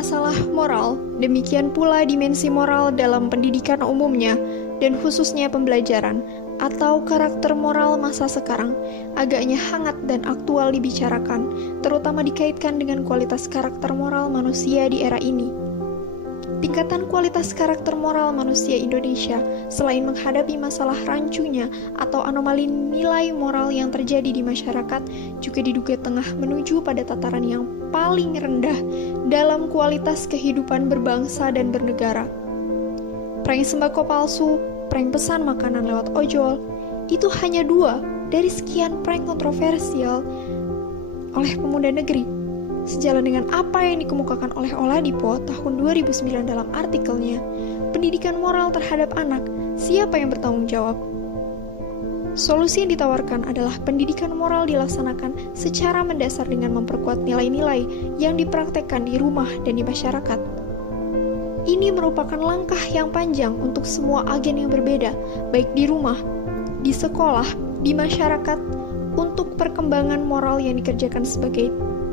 masalah moral, demikian pula dimensi moral dalam pendidikan umumnya, dan khususnya pembelajaran, atau karakter moral masa sekarang, agaknya hangat dan aktual dibicarakan, terutama dikaitkan dengan kualitas karakter moral manusia di era ini. Tingkatan kualitas karakter moral manusia Indonesia, selain menghadapi masalah rancunya atau anomali nilai moral yang terjadi di masyarakat, juga diduga tengah menuju pada tataran yang paling rendah dalam kualitas kehidupan berbangsa dan bernegara. Prank sembako palsu, prank pesan makanan lewat ojol, itu hanya 2 dari sekian prank kontroversial oleh pemuda negeri. Sejalan dengan apa yang dikemukakan oleh Oladipo tahun 2009 dalam artikelnya, pendidikan moral terhadap anak, siapa yang bertanggung jawab? Solusi yang ditawarkan adalah pendidikan moral dilaksanakan secara mendasar dengan memperkuat nilai-nilai yang dipraktekkan di rumah dan di masyarakat. Ini merupakan langkah yang panjang untuk semua agen yang berbeda, baik di rumah, di sekolah, di masyarakat, untuk perkembangan moral yang dikerjakan sebagai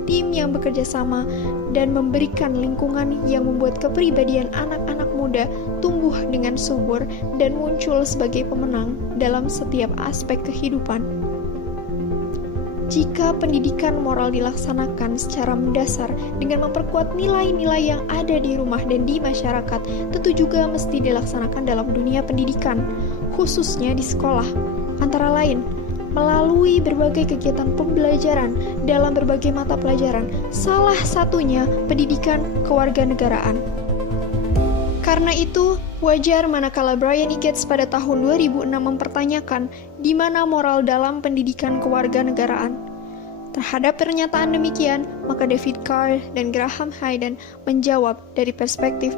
tim yang bekerja sama dan memberikan lingkungan yang membuat kepribadian anak-anak muda tumbuh dengan subur dan muncul sebagai pemenang dalam setiap aspek kehidupan. Jika pendidikan moral dilaksanakan secara mendasar dengan memperkuat nilai-nilai yang ada di rumah dan di masyarakat, tentu juga mesti dilaksanakan dalam dunia pendidikan, khususnya di sekolah, antara lain melalui berbagai kegiatan pembelajaran dalam berbagai mata pelajaran, salah satunya pendidikan kewarganegaraan. Karena itu, wajar manakala Brian Igetz pada tahun 2006 mempertanyakan di mana moral dalam pendidikan kewarganegaraan. Terhadap pernyataan demikian, maka David Carr dan Graham Hayden menjawab dari perspektif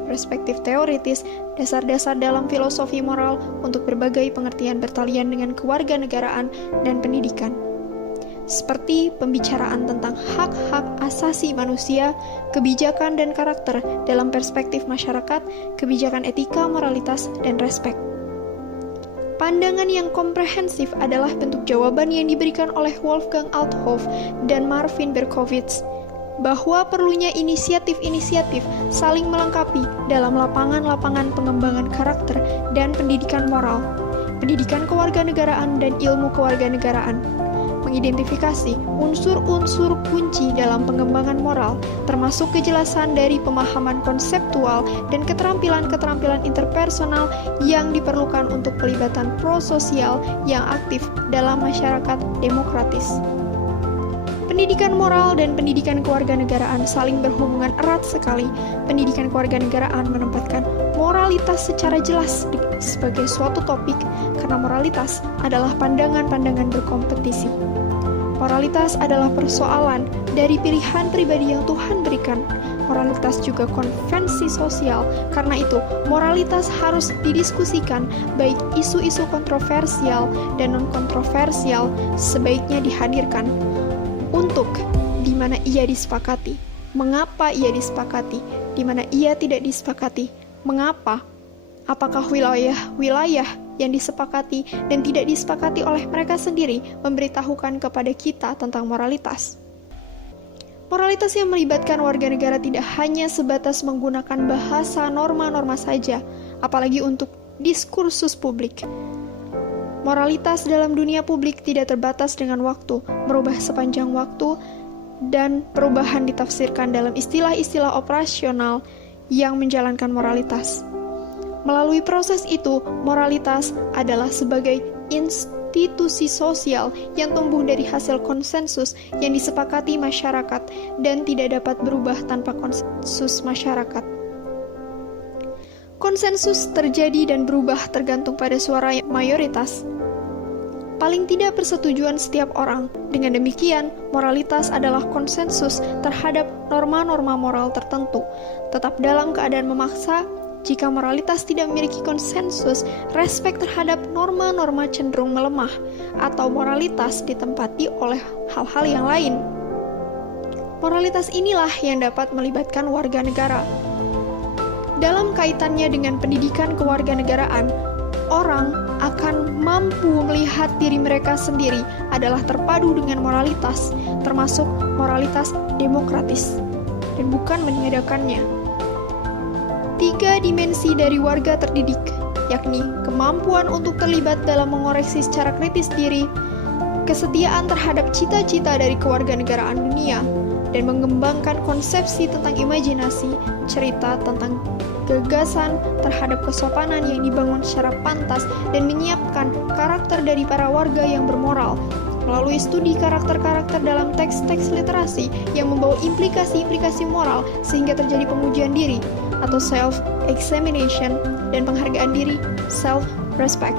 teoritis, dasar-dasar dalam filosofi moral untuk berbagai pengertian bertalian dengan kewarganegaraan dan pendidikan. Seperti pembicaraan tentang hak-hak asasi manusia, kebijakan dan karakter dalam perspektif masyarakat, kebijakan etika, moralitas, dan respek. Pandangan yang komprehensif adalah bentuk jawaban yang diberikan oleh Wolfgang Althoff dan Marvin Berkowitz, bahwa perlunya inisiatif-inisiatif saling melengkapi dalam lapangan-lapangan pengembangan karakter dan pendidikan moral, pendidikan kewarganegaraan dan ilmu kewarganegaraan, mengidentifikasi unsur-unsur kunci dalam pengembangan moral, termasuk kejelasan dari pemahaman konseptual dan keterampilan-keterampilan interpersonal yang diperlukan untuk pelibatan prososial yang aktif dalam masyarakat demokratis. Pendidikan moral dan pendidikan kewarganegaraan saling berhubungan erat sekali. Pendidikan kewarganegaraan menempatkan moralitas secara jelas sebagai suatu topik, karena moralitas adalah pandangan-pandangan berkompetisi. Moralitas adalah persoalan dari pilihan pribadi yang Tuhan berikan. Moralitas juga konvensi sosial, karena itu moralitas harus didiskusikan, baik isu-isu kontroversial dan non-kontroversial sebaiknya dihadirkan untuk di mana ia disepakati, mengapa ia disepakati, di mana ia tidak disepakati, mengapa, apakah wilayah-wilayah yang disepakati dan tidak disepakati oleh mereka sendiri memberitahukan kepada kita tentang moralitas. Moralitas yang melibatkan warga negara tidak hanya sebatas menggunakan bahasa norma-norma saja, apalagi untuk diskursus publik. Moralitas dalam dunia publik tidak terbatas dengan waktu, merubah sepanjang waktu, dan perubahan ditafsirkan dalam istilah-istilah operasional yang menjalankan moralitas. Melalui proses itu, moralitas adalah sebagai institusi sosial yang tumbuh dari hasil konsensus yang disepakati masyarakat dan tidak dapat berubah tanpa konsensus masyarakat. Konsensus terjadi dan berubah tergantung pada suara mayoritas. Paling tidak persetujuan setiap orang. Dengan demikian, moralitas adalah konsensus terhadap norma-norma moral tertentu. Tetap dalam keadaan memaksa, jika moralitas tidak memiliki konsensus, respek terhadap norma-norma cenderung melemah, atau moralitas ditempati oleh hal-hal yang lain. Moralitas inilah yang dapat melibatkan warga negara. Dalam kaitannya dengan pendidikan kewarganegaraan, orang akan mampu melihat diri mereka sendiri adalah terpadu dengan moralitas, termasuk moralitas demokratis, dan bukan meniadakannya. 3 dimensi dari warga terdidik, yakni kemampuan untuk terlibat dalam mengoreksi secara kritis diri, kesetiaan terhadap cita-cita dari kewarganegaraan dunia, dan mengembangkan konsepsi tentang imajinasi, cerita tentang gagasan terhadap kesopanan yang dibangun secara pantas dan menyiapkan karakter dari para warga yang bermoral melalui studi karakter-karakter dalam teks-teks literasi yang membawa implikasi-implikasi moral sehingga terjadi pengujian diri atau self-examination dan penghargaan diri self-respect.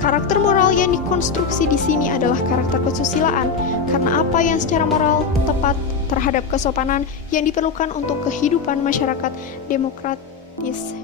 Karakter moral yang dikonstruksi di sini adalah karakter kesusilaan, karena apa yang secara moral tepat terhadap kesopanan yang diperlukan untuk kehidupan masyarakat demokratis